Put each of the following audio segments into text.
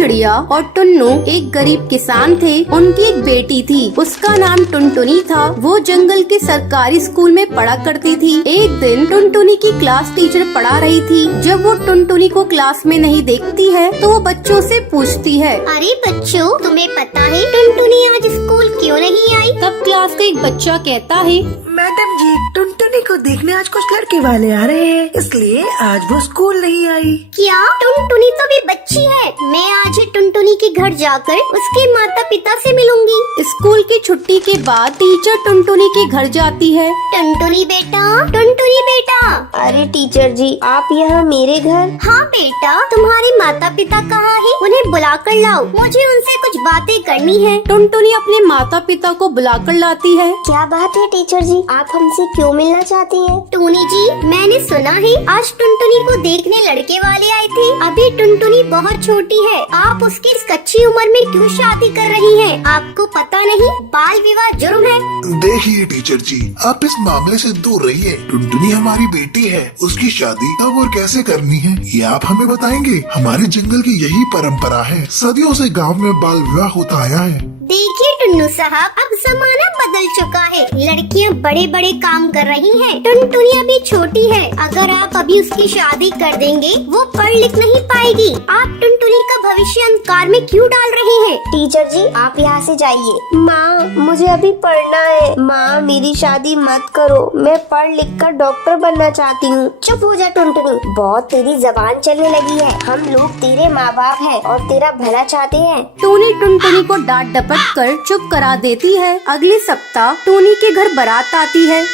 चिड़िया और टुन्नू एक गरीब किसान थे। उनकी एक बेटी थी, उसका नाम टुनटुनी था। वो जंगल के सरकारी स्कूल में पढ़ा करती थी। एक दिन टुनटुनी की क्लास टीचर पढ़ा रही थी। जब वो टुनटुनी को क्लास में नहीं देखती है तो वो बच्चों से पूछती है, अरे बच्चों, तुम्हें पता है टुनटुनी आज स्कूल क्यों नहीं आई? तब क्लास का एक बच्चा कहता है, मैडम जी, टुनटुनी को देखने आज कुछ लड़के वाले आ रहे हैं, इसलिए आज वो स्कूल नहीं आई। क्या? टुनटुनी तो भी बच्ची है। मैं आज ही टुनटुनी के घर जाकर उसके माता पिता से मिलूंगी। स्कूल की छुट्टी के बाद टीचर टुनटुनी के घर जाती है। टुनटुनी बेटा, टुनटुनी बेटा। अरे टीचर जी, आप यहाँ मेरे घर? हाँ बेटा, तुम्हारे माता पिता कहाँ हैं? उन्हें बुला कर लाओ, मुझे उनसे कुछ बातें करनी है। टुनटुनी अपने माता पिता को बुलाकर लाती है। क्या बात है टीचर जी, आप हमसे क्यों मिलना चाहती हैं? टूनी जी, मैंने सुना है आज टुनटुनी को देखने लड़के वाले आए थे। अभी टुनटुनी बहुत छोटी है, आप उसकी इस कच्ची उम्र में क्यों शादी कर रही हैं? आपको पता नहीं बाल विवाह जुर्म है? देखिए टीचर जी, आप इस मामले से दूर रहिए। टुनटुनी हमारी बेटी है, उसकी शादी कब और कैसे करनी है ये आप हमें बताएंगे। हमारे जंगल की यही परंपरा है, सदियों से गांव में बाल विवाह होता आया है। देखिए टुन्नू साहब, अब जमाना बदल चुका है। लड़कियां बड़े बड़े काम कर रही हैं। टुनटुनी अभी छोटी है, अगर आप अभी उसकी शादी कर देंगे वो पढ़ लिख नहीं पाएगी। आप टुनटुनी का भविष्य अंधकार में क्यों डाल रहे हैं? टीचर जी, आप यहाँ से जाइए। माँ, मुझे अभी पढ़ना है। माँ, मेरी शादी मत करो, मैं पढ़ लिख कर डॉक्टर बनना चाहती हूँ। चुप हो जा टुनटुनी। बहुत तेरी जबान चलने लगी है। हम लोग तेरे माँ बाप हैं और तेरा भला चाहते हैं। टूनी टुनटुनी को डांट डपट कर चुप करा देती है। अगले सप्ताह टूनी के घर बारात आती है।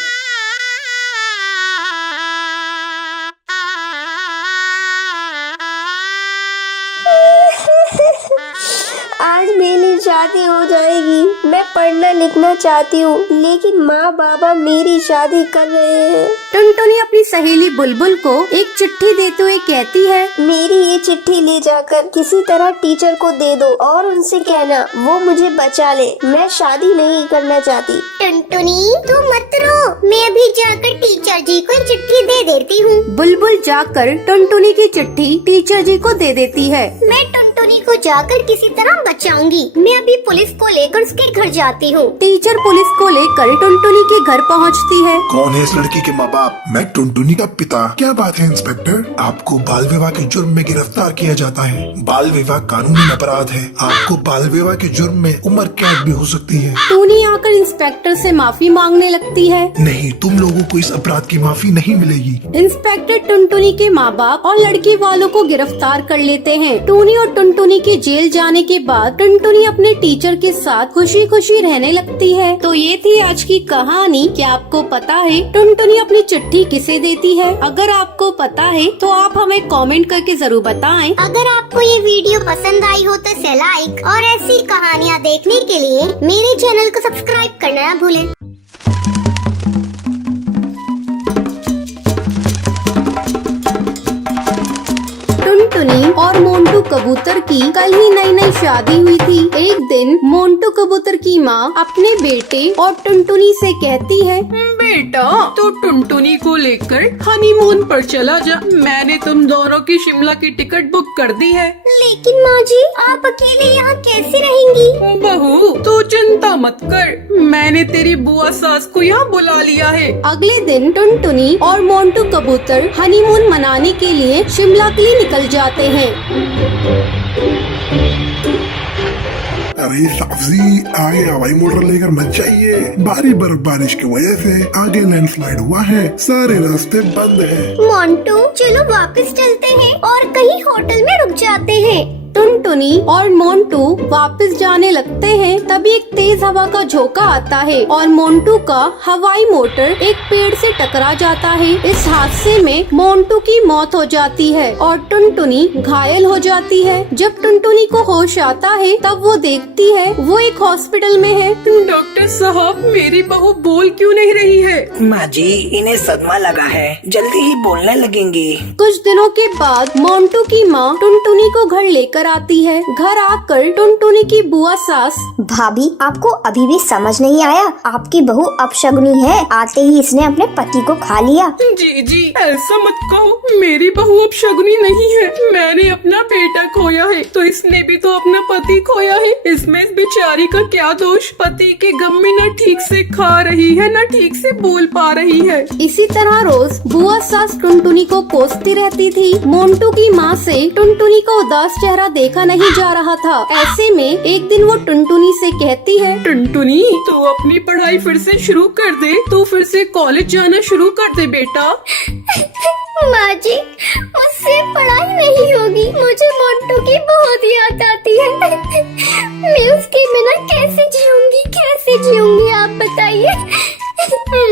आज मेरी शादी हो जाएगी। मैं पढ़ना लिखना चाहती हूँ, लेकिन माँ बाबा मेरी शादी कर रहे हैं। टुनटुनी अपनी सहेली बुलबुल को एक चिट्ठी देते हुए कहती है, मेरी ये चिट्ठी ले जाकर किसी तरह टीचर को दे दो और उनसे कहना वो मुझे बचा ले। मैं शादी नहीं करना चाहती। टुनटुनी, तू मत रो, मैं अभी जाकर टीचर जी को चिट्ठी दे देती हूँ। बुलबुल जाकर टुनटुनी की चिट्ठी टीचर जी को दे देती है। मैं टुनटुनी को जाकर किसी तरह बचाऊंगी। मैं अभी पुलिस को लेकर उसके घर जाती हूँ। टीचर पुलिस को लेकर टुनटुनी के घर पहुँचती है। कौन है इस लड़की के माँ बाप? मैं टुनटुनी का पिता। क्या बात है इंस्पेक्टर, आपको बाल विवाह के जुर्म में गिरफ्तार किया जाता है। बाल विवाह कानूनी अपराध है। आपको बाल विवाह के जुर्म में उम्र कैद भी हो सकती है। टूनी आकर इंस्पेक्टर से माफी मांगने लगती है। नहीं, तुम लोगों को इस अपराध की माफी नहीं मिलेगी। इंस्पेक्टर टुनटुनी के माँ बाप और लड़की वालों को गिरफ्तार कर लेते हैं। टूनी और टुनटुनी के जेल जाने के बाद टुनटुनी अपने टीचर के साथ खुशी खुशी रहने लगती है। तो ये थी आज की कहानी। क्या आपको पता है टुनटुनी अपनी चिट्ठी किसे देती है? अगर आपको पता है तो आप हमें कमेंट करके जरूर बताएं। अगर आपको ये वीडियो पसंद आई हो तो इसे लाइक और ऐसी कहानियाँ देखने के लिए मेरे चैनल को सब्सक्राइब करना न भूलें। टुनटुनी और मोंटू कबूतर की कल ही नई शादी हुई थी। एक दिन मोंटू कबूतर की माँ अपने बेटे और टुनटुनी से कहती है, बेटा, तो टुनटुनी को लेकर हनीमून पर चला जा। मैंने तुम दोनों की शिमला की टिकट बुक कर दी है। लेकिन माँ जी, आप अकेले यहाँ कैसे रहेंगी? बहू, तू चिंता मत कर, मैंने तेरी बुआ सास को यहाँ बुला लिया है। अगले दिन टुनटुनी और मोंटू कबूतर हनीमून मनाने के लिए शिमला के लिए निकल जाते हैं। अरे साफजी, आगे हवाई मोटर लेकर मत जाइए। भारी बर्फबारिश की वजह से आगे लैंडस्लाइड हुआ है, सारे रास्ते बंद हैं। मोंटू, चलो वापस चलते हैं और कहीं होटल में रुक जाते हैं। टुनटुनी और मोंटू वापस जाने लगते हैं। तभी एक तेज हवा का झोंका आता है और मोंटू का हवाई मोटर एक पेड़ से टकरा जाता है। इस हादसे में मोंटू की मौत हो जाती है और टुनटुनी घायल हो जाती है। जब टुनटुनी को होश आता है तब वो देखती है वो एक हॉस्पिटल में है। डॉक्टर साहब, मेरी बहू बोल क्यों नहीं रही है? माँ जी, इन्हें सदमा लगा है, जल्दी ही बोलने लगेंगे। कुछ दिनों के बाद मोंटू की माँ टुनटुनी को घर लेकर आती है। घर आकर टुनटुनी की बुआ सास भाभी, आपको अभी भी समझ नहीं आया? आपकी बहू अपशगुनी है, आते ही इसने अपने पति को खा लिया। जी जी, ऐसा मत कहो, मेरी बहू अब शगुनी नहीं है। मैंने अपना बेटा खोया है तो इसने भी तो अपना पति खोया है। इसमें इस बेचारी का क्या दोष? पति के गम में न ठीक से खा रही है न ठीक से बोल पा रही है। इसी तरह रोज बुआ सास टुनटुनी को कोसती रहती थी। मोंटू की माँ से टुनटुनी का उदास चेहरा देखा नहीं जा रहा था। ऐसे में एक दिन वो टुनटुनी से कहती है, टुनटुनी, तू अपनी पढ़ाई फिर से शुरू कर दे, तू फिर से कॉलेज जाना शुरू कर दे बेटा। माँ जी, मुझसे पढ़ाई नहीं होगी, मुझे मोंटू की बहुत याद आती है। मैं उसके बिना कैसे जीऊंगी आप बताइए।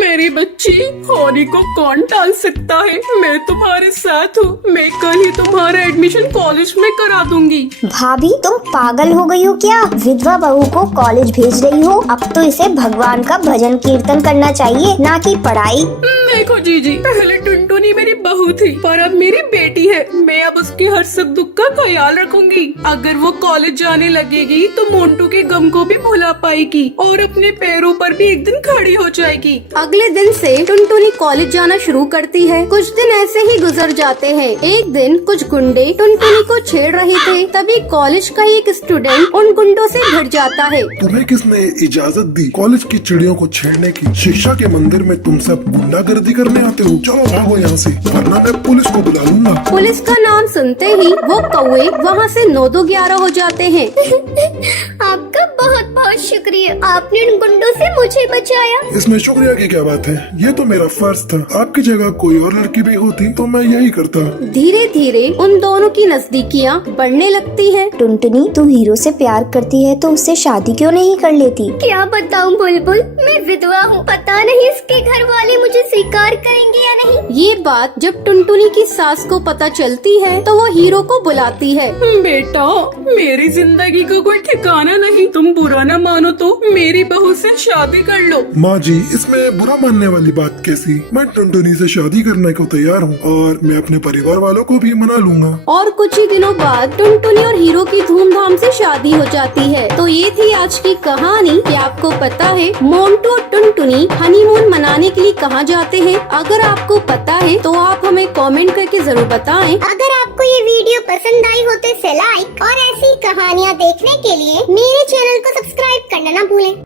मेरी बच्ची, होली को कौन टाल सकता है? मैं तुम्हारे साथ हूँ। मैं कल ही तुम्हारा एडमिशन कॉलेज में करा दूंगी। भाभी, तुम पागल हो गई हो क्या? विधवा बहू को कॉलेज भेज रही हो? अब तो इसे भगवान का भजन कीर्तन करना चाहिए, ना कि पढ़ाई। देखो जीजी, पहले टुनटुनी मेरी बहू थी पर अब मेरी बेटी है। मैं अब उसके हर सुख दुख का ख्याल रखूंगी। अगर वो कॉलेज जाने लगेगी तो मोंटू के गम को भी भुला पाएगी और अपने पैरों पर भी एक दिन खड़ी हो जाएगी। अगले दिन से टुनटुनी कॉलेज जाना शुरू करती है। कुछ दिन ऐसे ही गुजर जाते हैं। एक दिन कुछ गुंडे टुनटुनी को छेड़ रहे थे, तभी कॉलेज का ही एक स्टूडेंट उन गुंडों से भिड़ जाता है। तुम्हें किसने इजाजत दी कॉलेज की चिड़ियों को छेड़ने की? शिक्षा के मंदिर में तुम सब गुंडागर्दी करने आते हो? चलो भागो यहाँ से, वरना मैं पुलिस को बुला लूंगा। पुलिस का नाम सुनते ही वो कौवे वहाँ से 9-2-11 हो जाते हैं। आपका बहुत बहुत शुक्रिया, आपने उन गुंडों से मुझे बचाया। इसमें शुक्रिया की क्या बात है? ये तो मेरा फर्ज था। आपकी जगह कोई और लड़की भी होती तो मैं यही करता। धीरे धीरे उन दोनों की नजदीकियाँ बढ़ने लगती हैं। टुनटुनी, तू हीरो से प्यार करती है तो उससे शादी क्यों नहीं कर लेती? क्या बताऊं बुलबुल, मैं विधवा हूँ, पता नहीं इसके घर वाले मुझे स्वीकार करेंगे या नहीं। ये बात जब टुनटुनी की सास को पता चलती है तो वो हीरो को बुलाती है। बेटा, मेरी जिंदगी का कोई ठिकाना नहीं। तुम बुरा न मानो तो मेरी बहू से शादी कर लो। माँ जी, इसमें बुरा मानने वाली बात कैसी? मैं टुनटुनी से शादी करने को तैयार हूँ और मैं अपने परिवार वालों को भी मना लूंगा। और कुछ ही दिनों बाद टुनटुनी और हीरो की धूमधाम से शादी हो जाती है। तो ये थी आज की कहानी। क्या आपको पता है मोंटू और टुनटुनी हनीमून मनाने के लिए कहाँ जाते हैं? अगर आपको पता है तो आप हमें कमेंट करके जरूर बताएं। अगर आपको ये वीडियो पसंद आई हो तो इसे लाइक और ऐसी कहानियाँ देखने के लिए मेरे चैनल को सब्सक्राइब करना ना भूलें।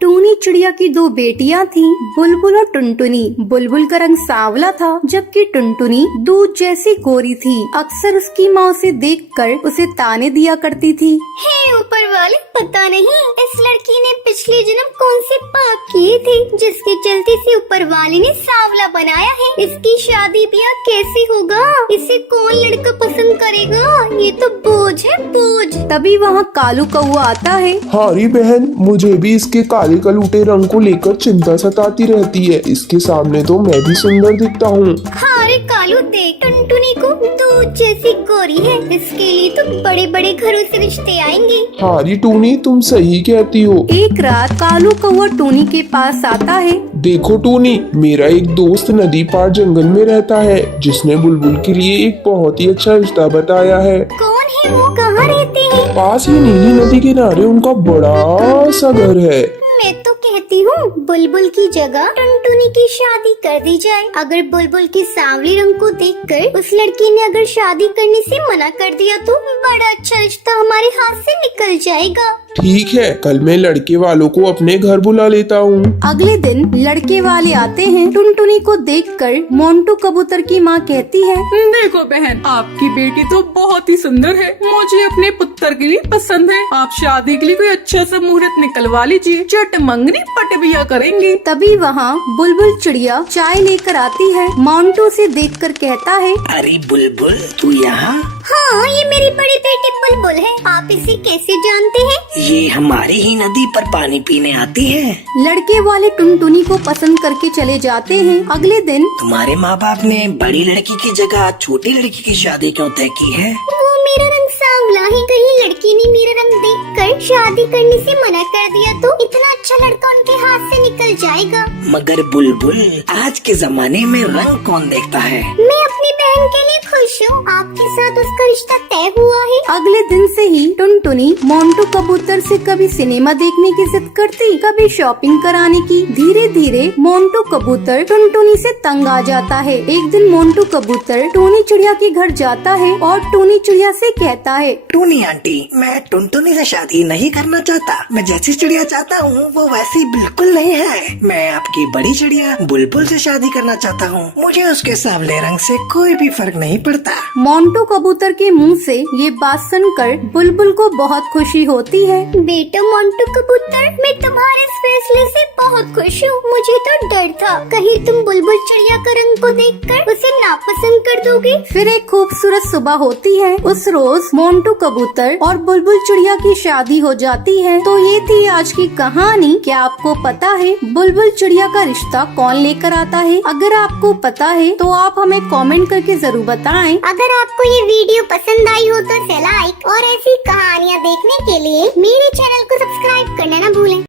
टूनी चिड़िया की 2 बेटियां थीं, बुलबुल और टुनटुनी। बुलबुल का रंग सांवला था जबकि टुनटुनी दूध जैसी गोरी थी। अक्सर उसकी माँ उसे देखकर उसे ताने दिया करती थी। हे ऊपर वाले, पता नहीं इस लड़की ने पिछले जन्म कौन से पाप किए थे जिसके चलते से ऊपर वाले ने सांवला बनाया है। इसकी शादी ब्याह कैसे होगा? इसे कौन लड़का पसंद करेगा? ये तो बोझ है, बोझ। तभी वहाँ कालू कौआ आता है। हारी बहन, मुझे भी इसके काले कलूटे रंग को लेकर चिंता सताती रहती है। इसके सामने तो मैं भी सुंदर दिखता हूँ। हाँ रे कालू, देख टुनटुनी को दूध जैसी गोरी है, इसके लिए तो बड़े बड़े घरों से रिश्ते आएंगे। हारी टूनी, तुम सही कहती हो। एक रात कालू कौआ टूनी के पास आता है। देखो टूनी, मेरा एक दोस्त नदी पार जंगल में रहता है जिसने बुलबुल के लिए एक बहुत ही अच्छा रिश्ता बताया है। कौन है वो? कहाँ रहते हैं? पास ही नीली नदी किनारे उनका बड़ा सा घर है। मैं तो कहती हूँ बुलबुल की जगह टुनटुनी की शादी कर दी जाए। अगर बुलबुल के सांवले रंग को देखकर उस लड़की ने अगर शादी करने से मना कर दिया तो बड़ा अच्छा रिश्ता हमारे हाथ से निकल जाएगा। ठीक है, कल मैं लड़के वालों को अपने घर बुला लेता हूँ। अगले दिन लड़के वाले आते हैं। टुनटुनी को देखकर मोंटू कबूतर की माँ कहती है, देखो बहन, आपकी बेटी तो बहुत ही सुंदर है। मुझे अपने पुत्र के लिए पसंद है। आप शादी के लिए कोई अच्छा सा मुहूर्त निकलवा लीजिए। चट मंगनी पट बिया करेंगे। तभी वहाँ बुलबुल चिड़िया चाय लेकर आती है। मोंटू से देखकर कहता है, अरे बुलबुल, तू यहाँ? हाँ, ये मेरी बड़ी बेटी बुलबुल है। आप इसे कैसे जानते हैं? ये हमारी ही नदी पर पानी पीने आती है। लड़के वाले टुनटुनी को पसंद करके चले जाते हैं। अगले दिन तुम्हारे माँ बाप ने बड़ी लड़की की जगह छोटी लड़की की शादी क्यों तय की है? वो मेरा रंग सांवला है, कहीं लड़की ने मेरा रंग देखकर शादी करने से मना कर दिया तो इतना अच्छा लड़का उनके हाथ से निकल जाएगा। मगर बुलबुल, आज के जमाने में रंग कौन देखता है? मैं अपनी बहन के लिए खुश हूँ, आपके साथ उसका रिश्ता तय हुआ है। अगले दिन से ही टुनटुनी मोंटू कबूतर से कभी सिनेमा देखने की जिद करती, कभी शॉपिंग कराने की। धीरे धीरे मोंटू कबूतर टुनटुनी से तंग आ जाता है। एक दिन मोंटू कबूतर टूनी चिड़िया के घर जाता है और टूनी चिड़िया से कहता है, टूनी आंटी, मैं टुनटुनी से शादी नहीं करना चाहता। मैं जैसी चिड़िया चाहता हूँ वो वैसी बिल्कुल नहीं है। मैं आपकी बड़ी चिड़िया बुलबुल से शादी करना चाहता हूँ। मुझे उसके सांवले रंग से कोई भी फर्क नहीं पड़ता। मोंटू कबूतर के मुंह से ये बात सुनकर बुलबुल को बहुत खुशी होती है। बेटा मोंटू कबूतर, मैं तुम्हारे इस फैसले से बहुत खुश हूँ। मुझे तो डर था कहीं तुम बुलबुल चिड़िया का रंग को देखकर उसे नापसंद कर दोगे। फिर एक खूबसूरत सुबह होती है। उस रोज मोंटू कबूतर और बुलबुल चिड़िया की शादी हो जाती है। तो ये थी आज की कहानी। क्या आपको पता है बुलबुल चिड़िया का रिश्ता कौन लेकर आता है? अगर आपको पता है तो आप हमें कमेंट करके जरूर बताएं। अगर आपको ये वीडियो पसंद आई हो तो लाइक और ऐसी कहानियाँ देखने के लिए मेरे चैनल को सब्सक्राइब करना न भूलें।